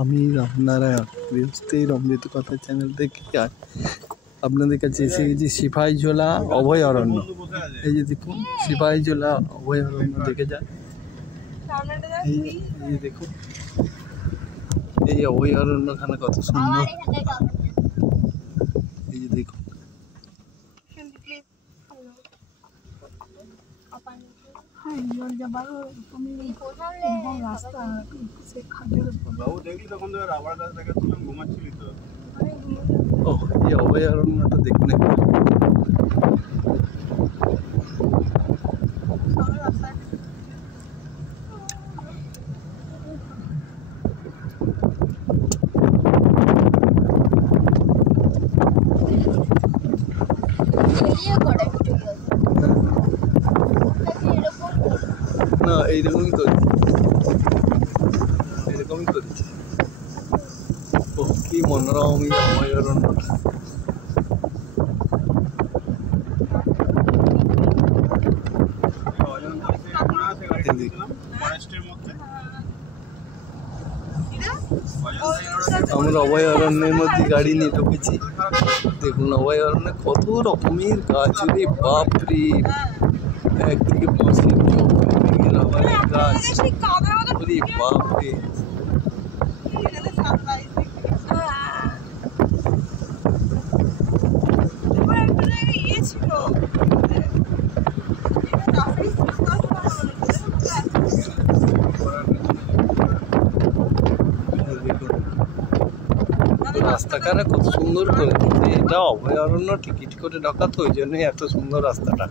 আমি রামনারায়ণ গৃহস্থের অমৃত কথা চ্যানেল থেকে আপনাদের কাছে এসে গেছি সিপাহীজলা অভয়ারণ্য। এই যে দেখুন সিপাহীজলা অভয়ারণ্য দেখে যান। এই দেখুন এই অভয়ারণ্যখানে কত সুন্দর। এই যে দেখুন এই অভয়ারণ্যটা দেখুন একবার। না এইরকমই করি, এরকমই করেছি। ও কি মনোরম এই অভয়ারণ্যটা। আমরা অভয়ারণ্যের মধ্যে গাড়ি নিয়ে ঢুকেছি। দেখুন অভয়ারণ্যে কত রকমের গাছ, রে বাপরে, একদিকে বাঁশের রাবারের গাছ, ওরে বাপরে। রাস্তাখানা কত সুন্দর করে, এটা অভয়ারণ্য টিকিট করে ঢোকা, তো ওই জন্যই এত সুন্দর রাস্তাটা।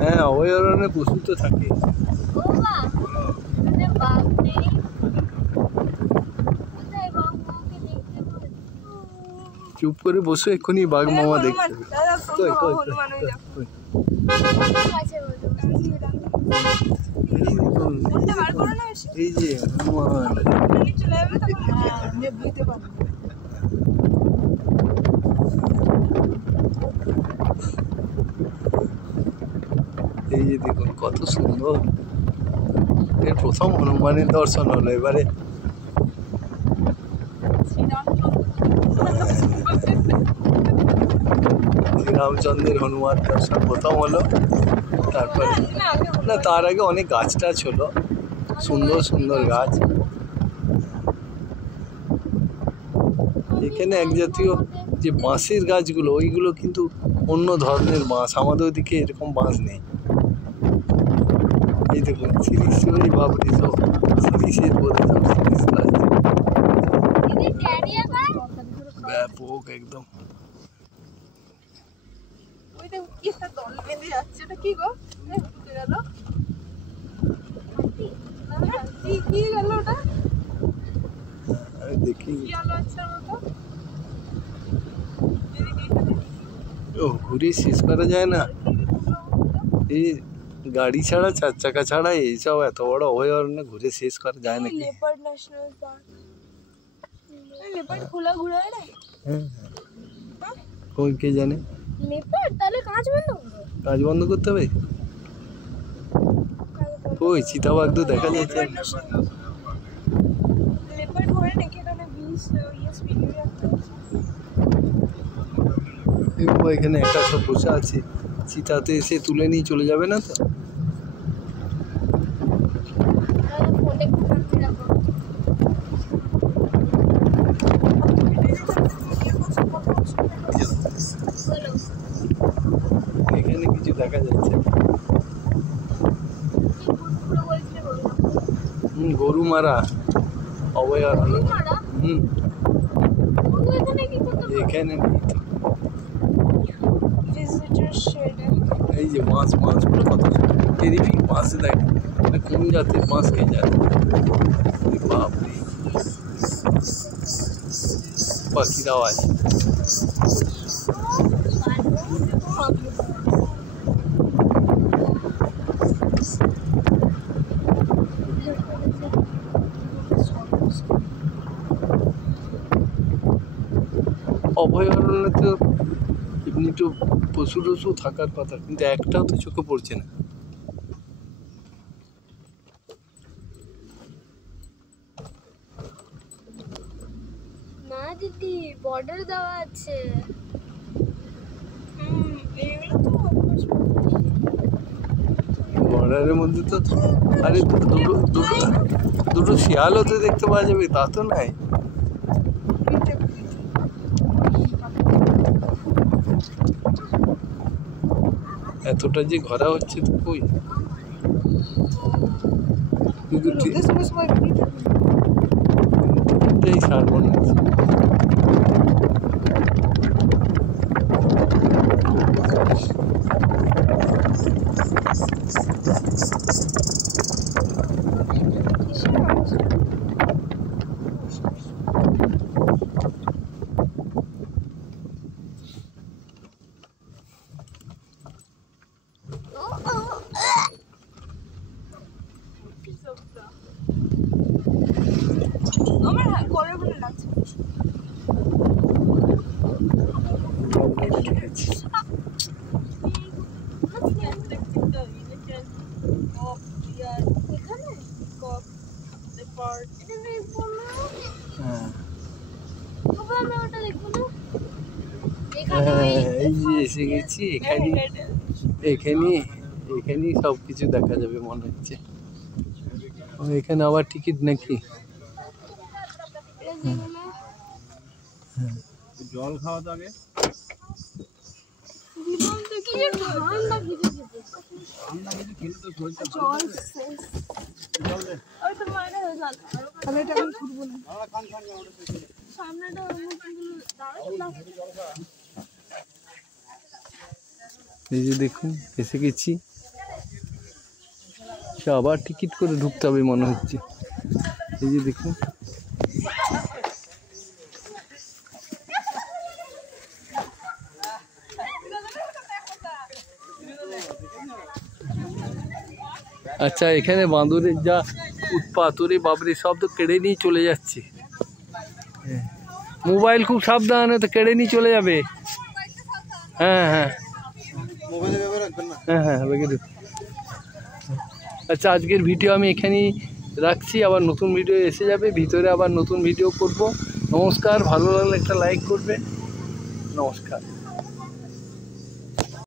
হ্যাঁ অভয়ারণ্যে পশু তো থাকে। চুপ করে বসে এক্ষুনি বাঘ মামা দেখতে। এই যে এই যে দেখুন কত সুন্দর। এর প্রথম হনুমানের দর্শন হলো, এবারে রামচন্দ্রের হনুমান দর্শন প্রথম হলো। তারপরে না, তার আগে অনেক গাছ টাছ হলো, সুন্দর সুন্দর গাছ। এখানে এক জাতীয় যে বাঁশের গাছগুলো, ওইগুলো কিন্তু অন্য ধরনের বাঁশ, আমাদের ওইদিকে এরকম বাঁশ নেই। এই দেখুন সিরিজ, ওই বাবরি সব সিরিজের বলে সব সিরিজ গাছ, ব্যাপক একদম। দেখি ও ঘুরে শেষ করা যায় না। এই গাড়ি ছাড়া, চার চাকা ছাড়া এইসব এত বড় অভয়ারণ্যে ঘুরে শেষ করা যায় নাকি? হ্যাঁ কে জানে, কাজ বন্ধ করতে হবে। ওই চিতাবাঘ তো দেখা যাচ্ছে। এখানে একা সব বসে আছে, চিতাতে এসে তুলে নিয়ে চলে যাবে না তো। এখানে কিছু দেখা যাচ্ছে। গরুমারা অভয়ারণ্য। এখানে এই যে মাছগুলো কত টেরিফিক মাছ, দেখ কোন জাতের মাছ কে জানে। বাপরে, পাখিরাও আছে। অভয়ারণ্যে তো এমনি তো পশু টশু থাকার কথা, কিন্তু একটাও তো চোখে পড়ছে না। না দিদি, বর্ডার দেওয়া আছে। বর্ডারের মধ্যে তো আরে দুটো শিয়ালও তো দেখতে পাওয়া যাবে, তা তো নাই। এতটা যে ঘোরা হচ্ছে তো কই, এটাই সর্বনাশ। আমার কোলে বলে লাগছে। এই যে এসে গেছি, এখানেই সব কিছু দেখা যাবে মনে হচ্ছে। এখানে আবার টিকিট নাকি? জল খাওয়া তো আগে এই যে দেখুন এসে গেছি, আবার টিকিট করে ঢুকতে হবে মনে হচ্ছে। এই যে দেখুন আচ্ছা, এখানে বাঁদরের যা উৎপাত, ওরে বাবরে, সব তো কেড়ে নিয়ে চলে যাচ্ছে। মোবাইল খুব সাবধানে, তো কেড়ে নিয়ে চলে যাবে। হ্যাঁ হ্যাঁ হ্যাঁ হ্যাঁ রেখে। আচ্ছা, আজকের ভিডিও আমি এখানেই রাখছি, আবার নতুন ভিডিও এসে যাবে, ভিতরে আবার নতুন ভিডিও করব। নমস্কার, ভালো লাগলে একটা লাইক করবে। নমস্কার।